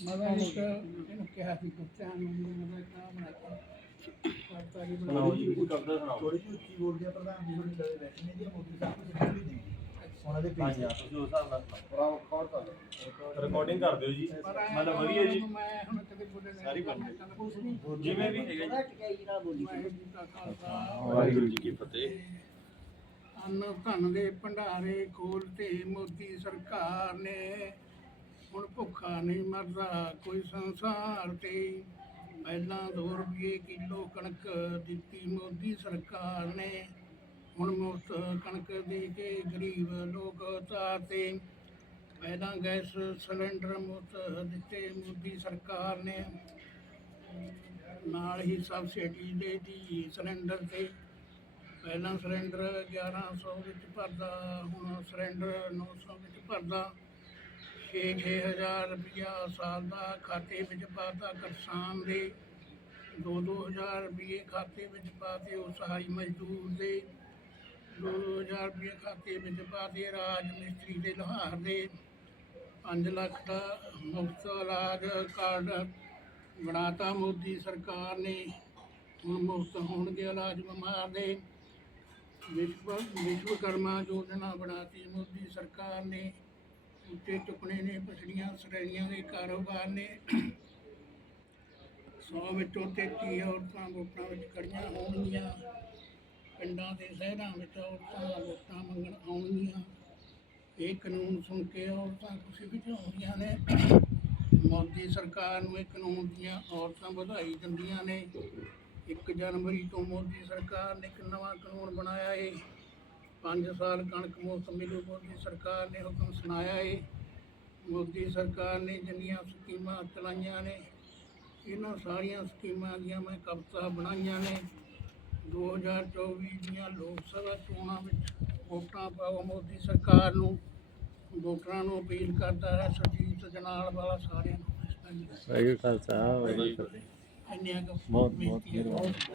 ਮਤਲਬ ਇੱਕ ਇਹਨੂੰ ਕਿਹਾ ਸੀ ਕੁੱਤਿਆਂ ਨੂੰ ਵੀ ਮੈਂ ਤਾਂ ਬਣਾ ਕੇ ਕਰਤਾ ਜੀ ਬਣਾ ਸੁਣਾਓ ਜੀ ਕੋਈ ਕਵਿਤਾ ਸੁਣਾਓ। ਥੋੜੀ ਜਿਹੀ ਉੱਚੀ ਬੋਲਦੀ ਆ ਪ੍ਰਧਾਨ ਜੀ ਥੋੜੀ ਲੜੇ ਬੈਠੇ ਨੇ ਜੀ ਮੋਦੀ ਸਾਹਿਬ ਨੂੰ ਸਿੱਖੀ ਵੀ ਨਹੀਂ। ਉਹਨਾਂ ਦੇ ਹਾਂਜੀ ਪੇਜ ਹਾਂ, ਤੁਸੀਂ ਉਸ ਹਿਸਾਬ ਨਾਲ ਸੁਣਾਓ। ਕੌਰ ਕਰ ਰਿਕਾਰਡਿੰਗ ਕਰ ਦਿਓ ਜੀ। ਪਰ ਐਂ ਮਤਲਬ ਵਧੀਆ ਜੀ। ਮੈਂ ਹੁਣ ਕਦੇ ਬੋਲੇ ਨਹੀਂ। ਸਾਰੀ ਬਣ ਗਈ। ਜਿਵੇਂ ਵੀ। ਹੈਗਾ ਜੀ। ਵਾਹਿਗੁਰੂ ਜੀ ਕਾ ਖਾਲਸਾ। ਵਾਹਿਗੁਰੂ ਜੀ ਕੀ ਫਤਿਹ। ਅੰਨ ਧਨ ਦੇ ਭੰਡਾਰੇ ਖੋਲਤੇ ਮੋਦੀ ਸਰਕਾਰ ਨੇ। ਹੁਣ ਭੁੱਖਾ ਨਹੀਂ ਮਰਦਾ, ਕੋਈ ਸੰਸਾਰ ਤੇ ਪਹਿਲਾਂ 2 ਰੁਪਏ ਕਿਲੋ ਕਣਕ ਦਿੱਤੀ ਮੋਦੀ ਸਰਕਾਰ ਨੇ। ਹੁਣ ਮੁਫਤ ਕਣਕ ਦੇ ਕੇ ਗਰੀਬ ਲੋਕ ਤਾਰਤੇ ਪਹਿਲਾਂ ਗੈਸ ਸਿਲੰਡਰ ਮੁਫਤ ਦਿੱਤੇ ਮੋਦੀ ਸਰਕਾਰ ਨੇ। ਨਾਲ ਹੀ ਸਬਸਿਡੀ ਦੇ ਦੀ ਸਿਲੰਡਰ ਤੇ। ਪਹਿਲਾਂ ਸਿਲੰਡਰ 1100 ਵਿੱਚ ਭਰਦਾ, ਹੁਣ ਸਿਲੰਡਰ 900 ਵਿੱਚ ਭਰਦਾ। ਛੇ ਛੇ ਹਜ਼ਾਰ ਰੁਪਈਆ ਸਾਲ ਦਾ ਖਾਤੇ ਵਿੱਚ ਪਾਤਾ ਕਿਸਾਨ ਦੇ 2-2000 ਰੁਪਏ ਖਾਤੇ ਵਿੱਚ ਪਾਤੇ ਉਹ ਸਹਾਈ ਮਜ਼ਦੂਰ ਦੇ 2-2000 ਰੁਪਏ ਖਾਤੇ ਵਿੱਚ ਪਾਤੇ ਰਾਜ ਮਿਸਤਰੀ ਦੇ ਲੋਹਾਰ ਦੇ 5 ਲੱਖ ਦਾ ਮੁਫਤ ਇਲਾਜ ਕਾਰਡ ਬਣਾਤਾ ਮੋਦੀ ਸਰਕਾਰ ਨੇ ਹੁਣ ਮੁਫਤ ਹੋਣਗੇ ਇਲਾਜ ਬਿਮਾਰ ਦੇ। ਵਿਸ਼ਵ ਵਿਸ਼ਵਕਰਮਾ ਯੋਜਨਾ ਬਣਾਤੀ ਮੋਦੀ ਸਰਕਾਰ ਨੇ। ਉੱਤੇ ਚੁੱਕਣੇ ਨੇ, ਪਛੜੀਆਂ ਸ਼੍ਰੇਣੀਆਂ ਦੇ ਕਾਰੋਬਾਰ ਨੇ। ਸੌ ਵਿੱਚੋਂ 33 ਔਰਤਾਂ ਵੋਟਾਂ ਵਿੱਚ ਖੜੀਆਂ ਹੋਣਗੀਆਂ। ਪਿੰਡਾਂ ਤੇ ਸ਼ਹਿਰਾਂ ਵਿੱਚ ਔਰਤਾਂ ਵੋਟਾਂ ਮੰਗਣ ਆਉਣਗੀਆਂ। ਇਹ ਕਾਨੂੰਨ ਸੁਣ ਕੇ ਔਰਤਾਂ ਖੁਸ਼ੀ ਵਿੱਚ ਆਉਂਦੀਆਂ ਨੇ। ਮੋਦੀ ਸਰਕਾਰ ਨੂੰ ਇਹ ਕਾਨੂੰਨ ਦੀਆਂ ਔਰਤਾਂ ਵਧਾਈ ਦਿੰਦੀਆਂ ਨੇ। 1 ਜਨਵਰੀ ਤੋਂ ਮੋਦੀ ਸਰਕਾਰ ਨੇ ਇੱਕ ਨਵਾਂ ਕਾਨੂੰਨ ਬਣਾਇਆ ਏ। 5 ਸਾਲ ਕਣਕ ਮੁਫਤ ਮਿਲੂ ਮੋਦੀ ਸਰਕਾਰ ਨੇ ਹੁਕਮ ਸੁਣਾਇਆ ਏ। ਮੋਦੀ ਸਰਕਾਰ ਨੇ ਜਿੰਨੀਆਂ ਸਕੀਮਾਂ ਚਲਾਈਆਂ ਨੇ ਇਹਨਾਂ ਸਾਰੀਆਂ ਸਕੀਮਾਂ ਦੀਆਂ ਮੈਂ ਕਵਿਤਾ ਬਣਾਈਆਂ ਨੇ। 2024 ਦੀਆਂ ਲੋਕ ਸਭਾ ਚੋਣਾਂ ਵਿੱਚ ਵੋਟਾਂ ਪਾਓ ਮੋਦੀ ਸਰਕਾਰ ਨੂੰ। ਵੋਟਰਾਂ ਨੂੰ ਅਪੀਲ ਕਰਦਾ ਹੈ ਸੁਰਜੀਤ ਜਨਾਲ ਵਾਲਾ ਸਾਰਿਆਂ ਨੂੰ। ਵਾਹਿਗੁਰੂ ਖਾਲਸਾ ਵਾਹਿਗੁਰੂ ਬਹੁਤ ਬਹੁਤ